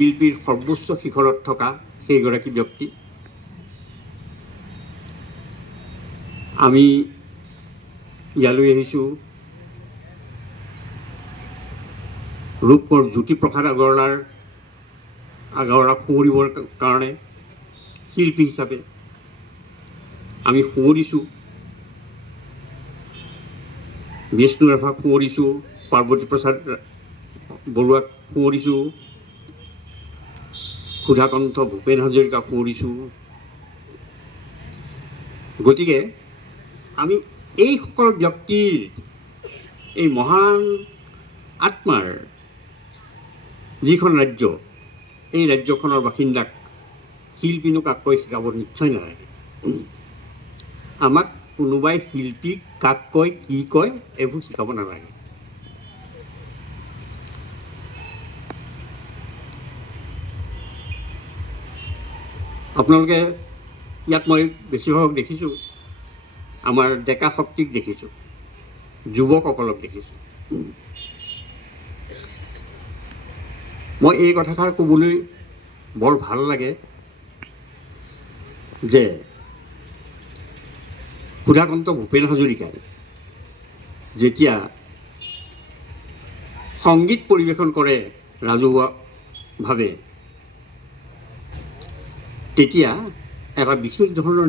শিল্পীৰ সৰ্বোচ্চ শিখৰত থকা সেইগৰাকী ব্যক্তি। আমি ইয়ালৈ আহিছোঁ ৰূপকৰ জ্যোতিপ্ৰসাদ আগৰৱালাক সুঁৱৰিবৰ কাৰণে। শিল্পী হিচাপে আমি সুঁৱৰিছোঁ, বিষ্ণু ৰাভাক সুঁৱৰিছোঁ, পাৰ্বতী প্ৰসাদ বৰুৱাক সুঁৱৰিছোঁ, সুধাকণ্ঠ ভূপেন হাজৰিকাক সুঁৱৰিছোঁ। গতিকে আমি এইসকল ব্যক্তিৰ এই মহান আত্মাৰ যিখন ৰাজ্য, এই ৰাজ্যখনৰ বাসিন্দাক শিল্পীনো কাক কয় শিকাব নিশ্চয় নালাগে। আমাক কোনোবাই শিল্পীক কাক কয় কি কয় এইবোৰ শিকাব নালাগে। আপোনালোকে ইয়াত মই বেছিভাগ দেখিছোঁ আমাৰ ডেকা শক্তিক দেখিছোঁ, যুৱকসকলক দেখিছোঁ। মই এই কথাষাৰ ক'বলৈ বৰ ভাল লাগে যে সুধাকণ্ঠ ভূপেন হাজৰিকাই যেতিয়া সংগীত পৰিৱেশন কৰে ৰাজহুৱাভাৱে, তেতিয়া এটা বিশেষ ধৰণৰ